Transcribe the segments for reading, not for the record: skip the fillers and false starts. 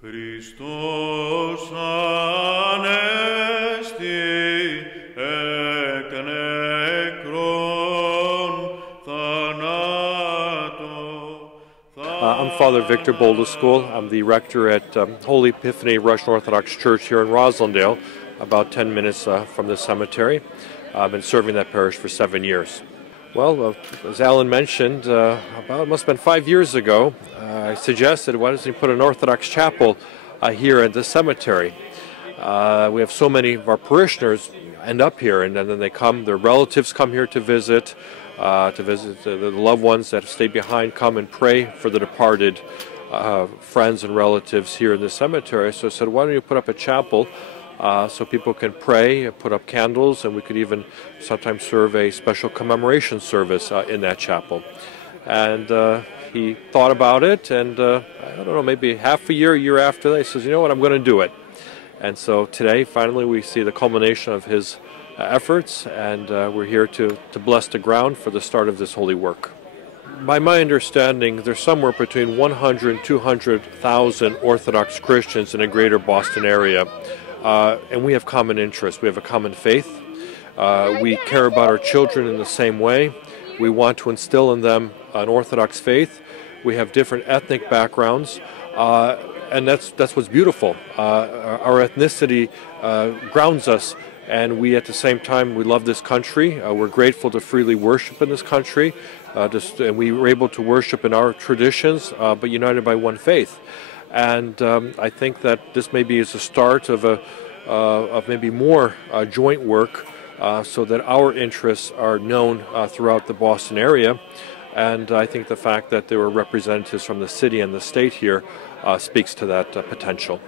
Χριστός ανέστη εκ νεκρών θανάτων. I'm Father Victor Boldeskul. I'm the rector at Holy Epiphany Russian Orthodox Church here in Roslindale, about 10 minutes from the cemetery. I've been serving that parish for 7 years. Well, as Alan mentioned, it must have been 5 years ago, I suggested, why doesn't he put an Orthodox chapel here at the cemetery? We have so many of our parishioners end up here, and then they come, their relatives come here to visit the loved ones that have stayed behind, come and pray for the departed friends and relatives here in the cemetery. So I said, why don't you put up a chapel so people can pray, put up candles, and we could even sometimes serve a special commemoration service in that chapel. And he thought about it, and I don't know, maybe half a year after that, he says, you know what, I'm going to do it. And so today, finally, we see the culmination of his efforts, and we're here to bless the ground for the start of this holy work. By my understanding, there's somewhere between 100 and 200,000 Orthodox Christians in the greater Boston area, and we have common interests. We have a common faith. We care about our children in the same way. We want to instill in them an Orthodox faith. We have different ethnic backgrounds, and that's what's beautiful. Our ethnicity grounds us, and we at the same time, we love this country. We're grateful to freely worship in this country, and we were able to worship in our traditions, but united by one faith. And I think that this maybe is the start of maybe more joint work, so that our interests are known throughout the Boston area. And I think the fact that there were representatives from the city and the state here speaks to that potential.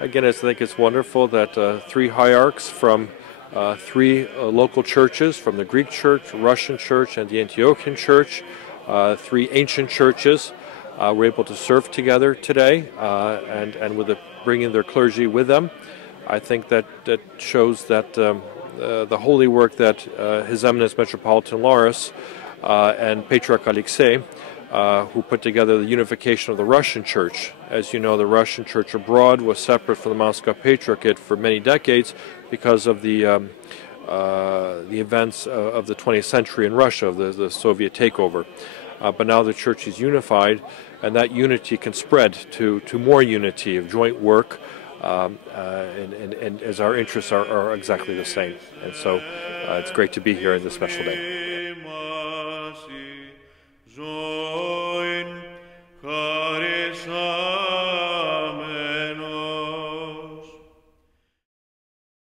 Again, I think it's wonderful that 3 hierarchs from 3 local churches, from the Greek Church, Russian Church, and the Antiochian Church, 3 ancient churches, were able to serve together today, and with bringing their clergy with them. I think that shows that the holy work that His Eminence Metropolitan Lauris and Patriarch Alexei, who put together the unification of the Russian Church. As you know, the Russian Church abroad was separate from the Moscow Patriarchate for many decades because of the events of the 20th century in Russia, of the Soviet takeover. But now the Church is unified, and that unity can spread to more unity of joint work, and as our interests are exactly the same. And so it's great to be here on this special day.